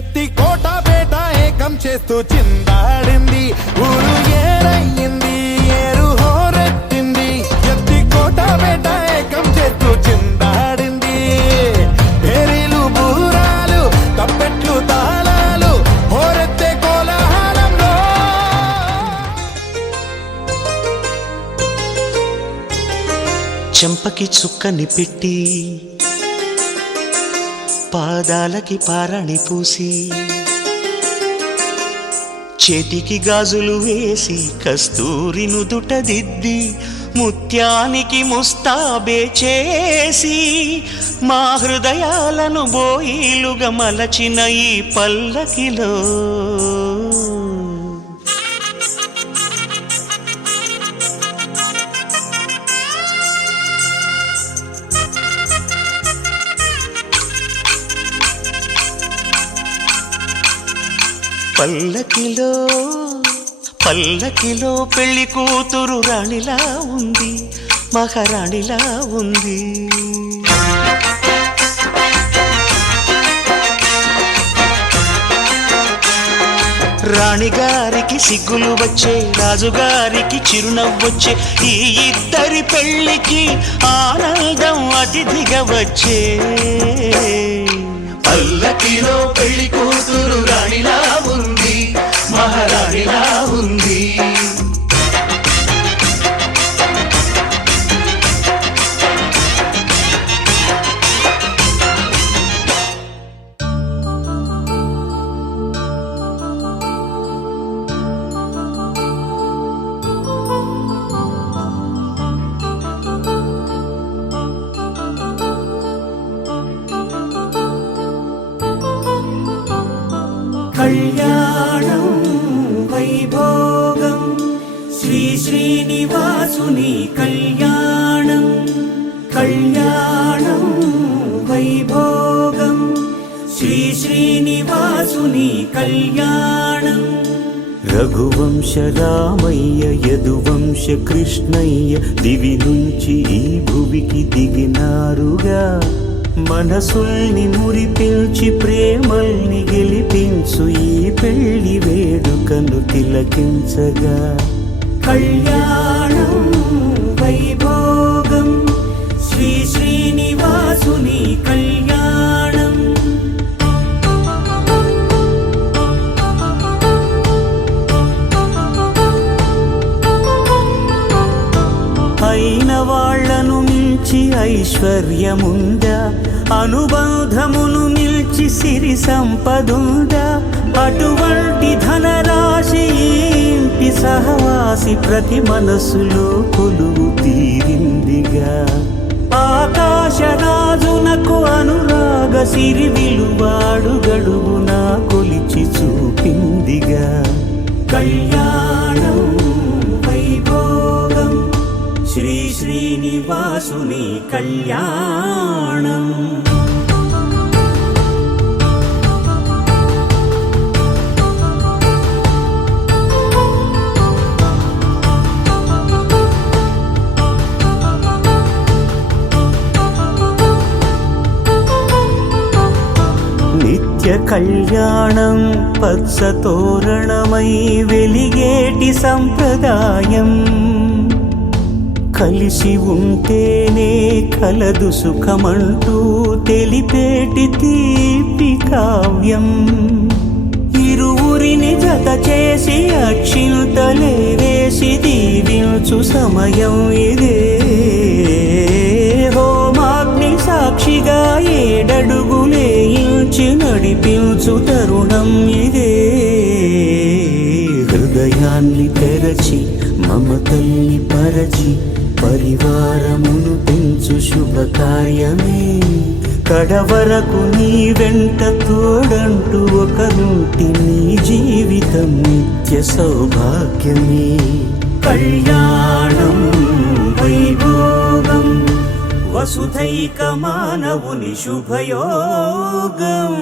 ఎత్తి కోట బేట ఏకం చేస్తూ చిందాడింది, ఊరు ఏరయ్యింది, ఏరు హోరెత్తింది. ఎత్తి కోట బేట ఏకం చేస్తూ చిందాడింది, పేరీలు బూరాలు తప్పెట్లు తాళాలు హోరెత్తే కోలాహలంలో. చెంపకి చుక్కని పెట్టి పాదాలకి పారాణి పూసి చేతికి గాజులు వేసి కస్తూరి నుదుట దిద్ది ముత్యానికి ముస్తాబే చేసి మా హృదయాలను బోయిలుగా మలచిన ఈ పల్లకిలో పల్లకిలో పల్లకిలో పెళ్లి కూతురు రాణిలా ఉంది, మహారాణిలా ఉంది. రాణిగారికి సిగ్గులు వచ్చే, రాజుగారికి చిరునవ్వొచ్చే, ఈ ఇద్దరి పెళ్లికి ఆనందం అతిథిగా వచ్చే. పల్లకిలో పెళ్లి కూతురు రాణిలా ఉంది, మహారాణిలా ఉంది. కళ్యాణం వైభోగం శ్రీ శ్రీనివాసుని కళ్యాణం, కళ్యాణం వైభోగం శ్రీ శ్రీనివాసుని కళ్యాణం. రఘువంశ రామయ్య యదువంశ కృష్ణయ్య దివి నుంచి ఈ భువికి దిగినారుగా. మనసుల్ని మురిపించి ప్రేమల్ని గెలిపించు ఈ పెళ్లి వేడుకను తిలకించగా. కళ్యాణం వైభోగం శ్రీ శ్రీనివాసుని కళ్యాణం. అయిన వాళ్లను మించి ఐశ్వర్యముందా, అనుబంధమును మిల్చి సిరి సంపదుందా. అటువంటి ధనరాశి ఇంటి సహవాసి ప్రతి మనసులో కొలువు తీరిందిగా. ఆకాశరాజునకు అనురాగ సిరి విలువాడు గడువునా కొలిచి చూపిందిగా. కళ్యాణం వైభోగం శ్రీ శ్రీనివాసుని కళ్యాణం. నిత్య కళ్యాణం పచ్చ తోరణమై వెలిగేటి సంప్రదాయం. కలిసి ఉంటేనే కలదు సుఖమంటూ తెలిపేటి తీపి కావ్యం. ఇరువురిని జత చేసి అక్షింతలే వేసి దీవించు సమయం ఇదే. హోమాగ్ని సాక్షిగా ఏడడుగులే ఇంచి నడిపించు తరుణం ఇదే. హృదయాన్ని తెరచి మమతల్ని పరచి పరివారమును పెంచు శుభకార్యమే. కడవరకు నీ వెంట తోడంటూ ఒకరుంటి నీ జీవితం నిత్య సౌభాగ్యమే. కళ్యాణం వైభోగం వసుధైక మానవుని శుభయోగం.